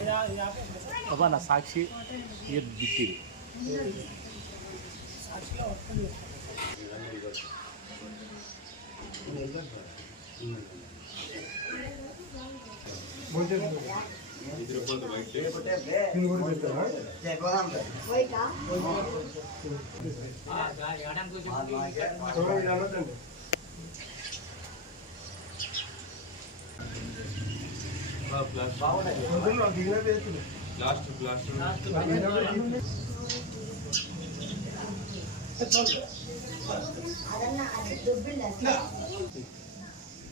बाबा ना साक्षी ये बिट्टी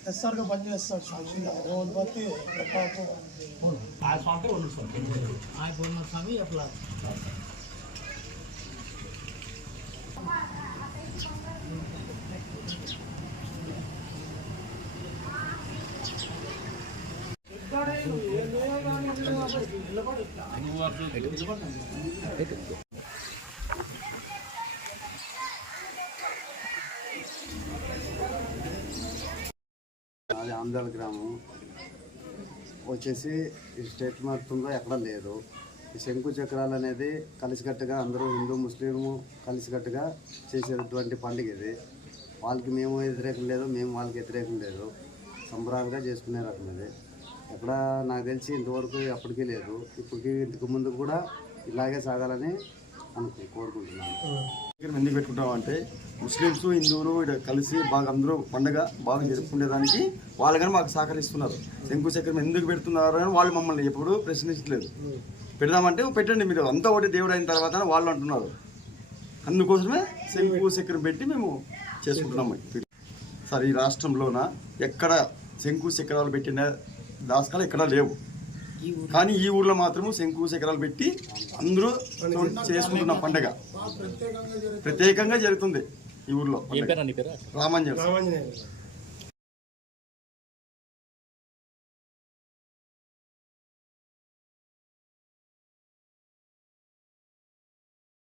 एसआर का बंद एसआर साक्षी रोड बत्ती आज स्वामी बोल आज बोलना स्वामी अपना అది ఆంధ్రాల గ్రామం వచ్చేసి ఈ స్టేట్ మొత్తంలో ఎక్కడా లేదు. ఈ శంకు చక్రాలు అనేది కలిసికట్టుగా అందరూ హిందూ ముస్లిము కలిసికట్టుగా చేసేటువంటి పండుగ ఇది. వాళ్ళకి మేము వ్యతిరేకం లేదు, మేము వాళ్ళకి వ్యతిరేకం లేదు. సంబరాలుగా చేసుకునే రకం ఇది. ఎక్కడ నాకు తెలిసి ఇంతవరకు అప్పటికీ లేదు. ఇప్పటికి ఇంతకు ముందు కూడా ఇలాగే సాగాలని కోరుకుంటున్నాను. ఎందుకు పెట్టుకుంటాం అంటే ముస్లిమ్స్ హిందువులు కలిసి బాగా అందరూ పండుగ బాగా జరుపుకునేదానికి వాళ్ళు కానీ మాకు సహకరిస్తున్నారు. శంకు చక్రం ఎందుకు పెడుతున్నారు అని వాళ్ళు మమ్మల్ని ఎప్పుడు ప్రశ్నించలేదు. పెడదామంటే పెట్టండి మీరు అంతా ఒకటి దేవుడు అయిన తర్వాత వాళ్ళు అంటున్నారు. అందుకోసమే శంకు చక్రం పెట్టి మేము చేసుకుంటున్నాము. సార్ ఈ రాష్ట్రంలోన ఎక్కడ శంకు చక్రాలు పెట్టిన దాసకాలు ఎక్కడా లేవు, కానీ ఈ ఊర్లో మాత్రము శంకు చక్రాలు పెట్టి అందరూ చేసుకుంటున్న పండుగ ప్రత్యేకంగా జరుగుతుంది ఈ ఊర్లో. రామాంజనేయులు.